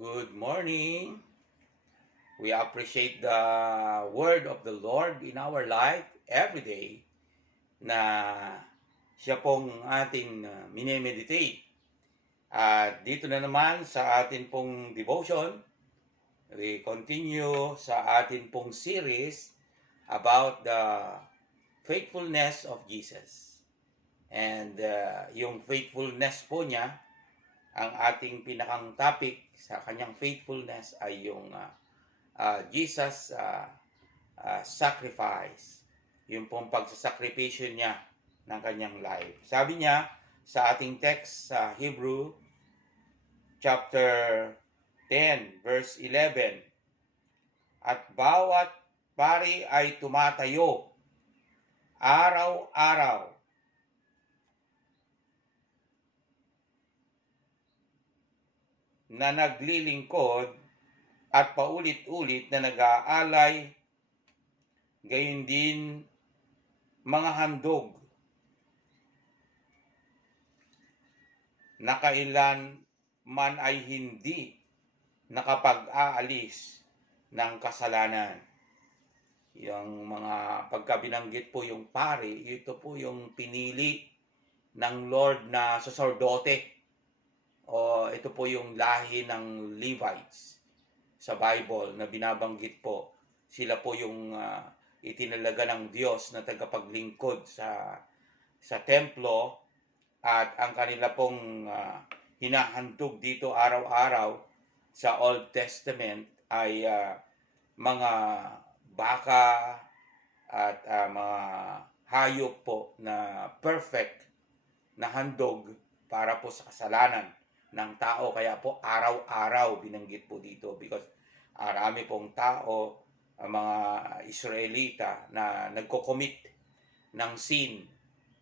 Good morning. We appreciate the word of the Lord in our life every day na siya pong ating minemeditate. At dito na naman sa atin pong devotion, we continue sa atin pong series about the faithfulness of Jesus. And yung faithfulness po niya, ang ating pinakang topic sa kanyang faithfulness ay yung Jesus sacrifice. Yung pong pagsasakripisyo niya ng kanyang life. Sabi niya sa ating text sa Hebrew chapter 10 verse 11, at bawat pari ay tumatayo araw-araw na naglilingkod at paulit-ulit na nag-aalay, gayon din mga handog na kailan man ay hindi nakapag-aalis ng kasalanan. Yung mga pagkabinanggit po yung pari, ito po yung pinili ng Lord na saserdote. O ito po yung lahi ng Levites sa Bible na binabanggit po. Sila po yung itinalaga ng Diyos na tagapaglingkod sa templo, at ang kanila pong hinahandog dito araw-araw sa Old Testament ay mga baka at mga hayop po na perfect na handog para po sa kasalanan ng tao. Kaya po araw-araw binanggit po dito because marami pong tao, mga Israelita na nagko-commit ng sin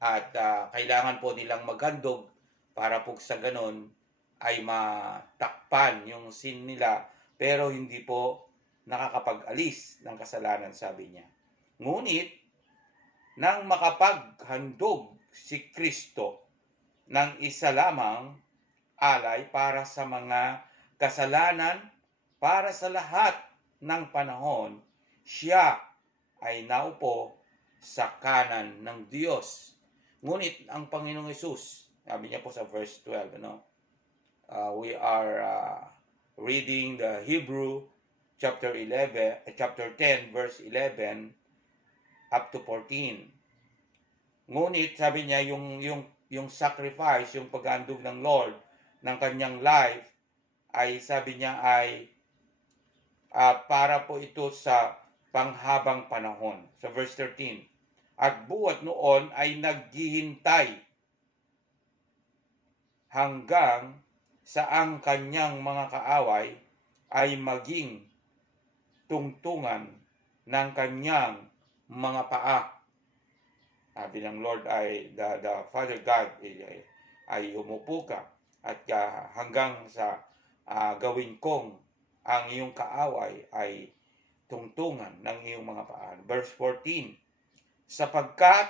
at kailangan po nilang maghandog para po sa ganon ay matakpan yung sin nila, pero hindi po nakakapag-alis ng kasalanan, sabi niya. Ngunit nang makapaghandog si Kristo ng isa lamang alay para sa mga kasalanan para sa lahat ng panahon, siya ay naupo sa kanan ng Diyos. Ngunit ang Panginoong Hesus, sabi niya po sa verse 12, we are reading the Hebrew chapter 10 verse 11 up to 14. Ngunit sabi niya yung sacrifice, yung paghandog ng Lord ng kanyang life ay sabi niya ay para po ito sa panghabang panahon. Sa verse 13, at buhat noon ay naghihintay hanggang sa ang kanyang mga kaaway ay maging tungtungan ng kanyang mga paa. Sabi ng Lord ay the Father God ay umupo ka at hanggang sa gawin kong ang iyong kaaway ay tungtungan ng iyong mga paa. Verse 14, sapagkat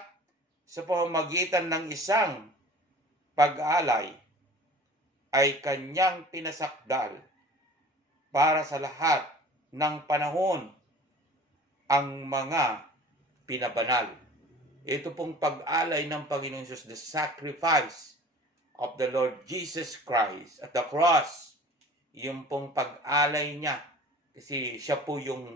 sa pamamagitan ng isang pag-alay ay kanyang pinasakdal para sa lahat ng panahon ang mga pinabanal. Ito pong pag-alay ng Panginoon Jesus, the sacrifice of the Lord Jesus Christ at the cross, yung pong pag-alay niya, kasi siya po yung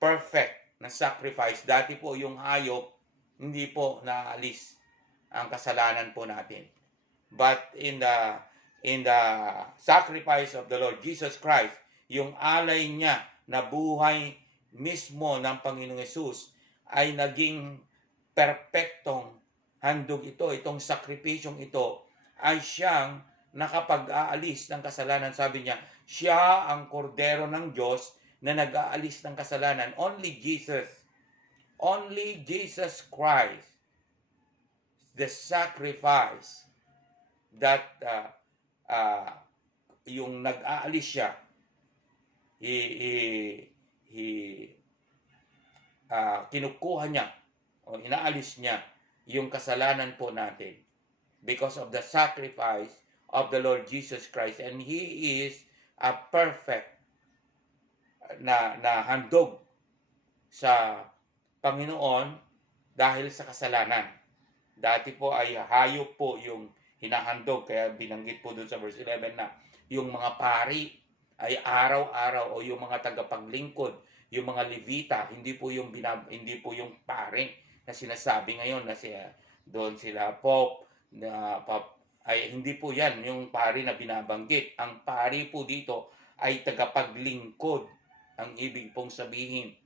perfect na sacrifice. Dati po yung hayop, hindi po naalis ang kasalanan po natin. But in the sacrifice of the Lord Jesus Christ, yung alay niya na buhay mismo ng Panginoong Hesus ay naging perpektong handog ito. Itong sakripisyong ito ay siyang nakapag-aalis ng kasalanan. Sabi niya, siya ang kordero ng Diyos na nag-aalis ng kasalanan. Only Jesus Christ, the sacrifice that yung nag-aalis siya, kinukuha niya o inaalis niya yung kasalanan po natin because of the sacrifice of the Lord Jesus Christ, and He is perfect na handog sa Panginoon dahil sa kasalanan. Dati po ay hayop po yung hinahandog, kaya binanggit po dun sa verse 11 na yung mga pari ay araw-araw, o yung mga tagapaglingkod, yung mga Levita, hindi po yung pari na sinasabi ngayon na doon sila Pope ay hindi po yan yung pari na binabanggit. Ang pari po dito ay tagapaglingkod. Ang ibig pong sabihin,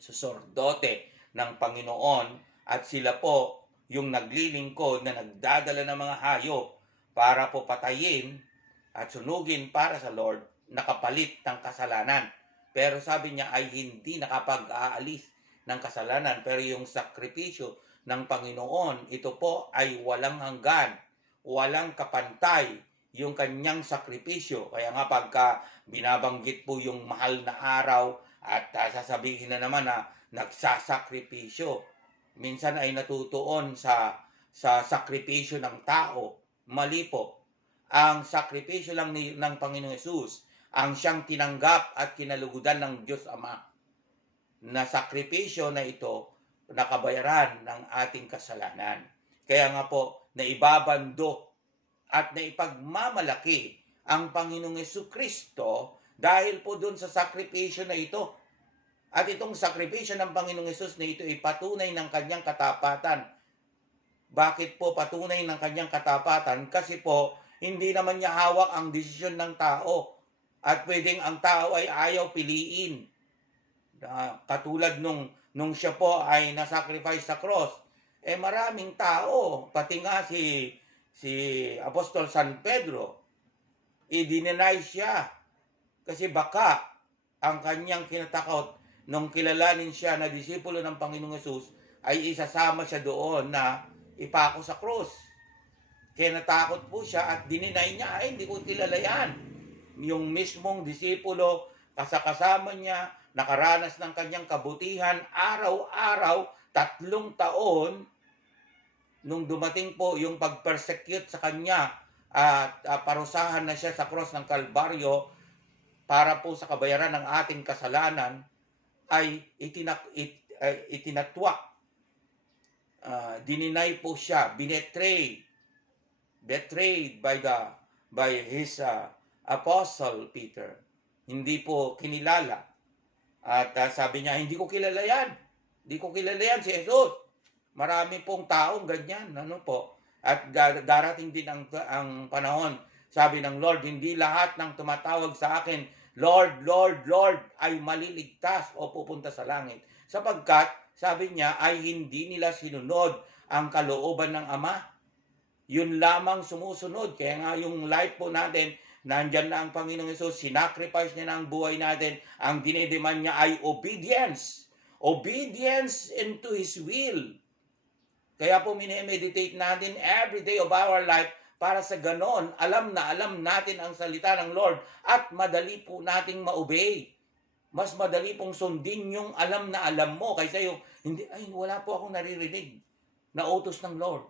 saserdote ng Panginoon, at sila po yung naglilingkod na nagdadala ng mga hayop para po patayin at sunugin para sa Lord, nakapalit ng kasalanan. Pero sabi niya ay hindi nakapag-aalis ng kasalanan. Pero yung sakripisyo ng Panginoon, ito po ay walang hanggan, walang kapantay yung kanyang sakripisyo. Kaya nga pagka binabanggit po yung mahal na araw at sasabihin na naman na nagsasakripisyo, minsan ay natutuon sa sakripisyo ng tao. Mali po. Ang sakripisyo lang ng Panginoong Hesus, ang siyang tinanggap at kinalugudan ng Diyos Ama, na sakripisyo na ito nakabayaran ng ating kasalanan. Kaya nga po, naibabando at naipagmamalaki ang Panginoong Jesucristo dahil po dun sa sakripisyo na ito. At itong sakripisyo ng Panginoong Hesus na ito ay patunay ng kanyang katapatan. Bakit po patunay ng kanyang katapatan? Kasi po, hindi naman niya hawak ang desisyon ng tao. At pwedeng ang tao ay ayaw piliin. Katulad nung siya po ay nasacrifice sa cross, maraming tao, pati nga si Apostol San Pedro, i-deny siya. Kasi baka ang kanyang kinatakot nung kilalanin siya na disipulo ng Panginoong Hesus, ay isasama siya doon na ipako sa cross. Kaya natakot po siya at dininay niya, ay hindi ko kilala yan. Yung mismong disipulo, kasama niya, nakaranas ng kanyang kabutihan, araw-araw, 3 taon, nung dumating po yung pag-persecute sa kanya at parusahan na siya sa cross ng Kalbaryo para po sa kabayaran ng ating kasalanan, ay itinatwa. Dininay po siya, betrayed by his apostle Peter. Hindi po kinilala. At sabi niya, hindi ko kilala yan. Hindi ko kilala yan si Jesus. Marami pong taong ganyan. Ano po? At darating din ang panahon, sabi ng Lord, hindi lahat ng tumatawag sa akin, Lord, Lord, Lord, ay maliligtas o pupunta sa langit. Sapagkat, sabi niya, ay hindi nila sinunod ang kalooban ng Ama. Yun lamang sumusunod. Kaya nga yung life po natin, nandyan na ang Panginoong Hesus, sinacrifice niya na ang buhay natin. Ang dinideman niya ay obedience. Obedience into His will. Kaya po minemeditate natin every day of our life, para sa ganon, alam na alam natin ang salita ng Lord at madali po nating ma-obey. Mas madali pong sundin yung alam na alam mo kaysa yung, hindi, ay wala po akong naririnig na utos ng Lord.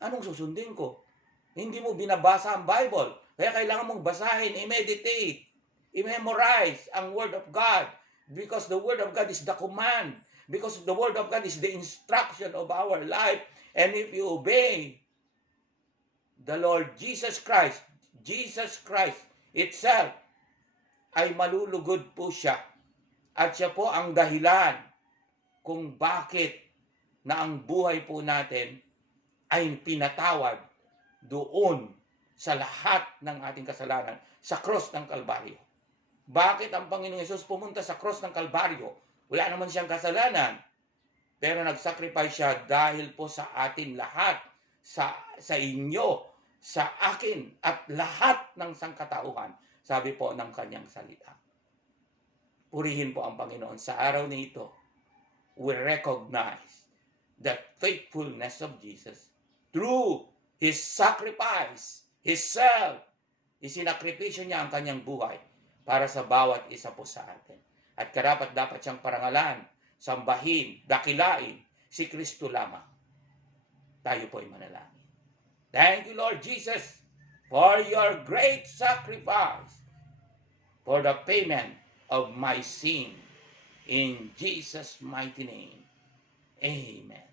Anong susundin ko? Hindi mo binabasa ang Bible. Kaya kailangan mong basahin, i-meditate, i-memorize ang Word of God. Because the Word of God is the command. Because the Word of God is the instruction of our life. And if you obey the Lord Jesus Christ itself, ay malulugod po siya. At siya po ang dahilan kung bakit na ang buhay po natin ay pinatawad doon sa lahat ng ating kasalanan sa cross ng Kalbaryo. Bakit ang Panginoong Hesus pumunta sa cross ng Kalbaryo? Wala naman siyang kasalanan. Pero nag-sacrifice siya dahil po sa atin lahat, sa inyo, sa akin, at lahat ng sangkatauhan, sabi po ng kanyang salita. Purihin po ang Panginoon. Sa araw na ito, we recognize the faithfulness of Jesus through His sacrifice, His self. Isinakripisyo niya ang kanyang buhay para sa bawat isa po sa atin. At karapat dapat siyang parangalan, sambahin, dakilain, si Kristo lamang. Tayo po ay manalangin. Thank you, Lord Jesus, for your great sacrifice. for the payment of my sin. In Jesus' mighty name. Amen.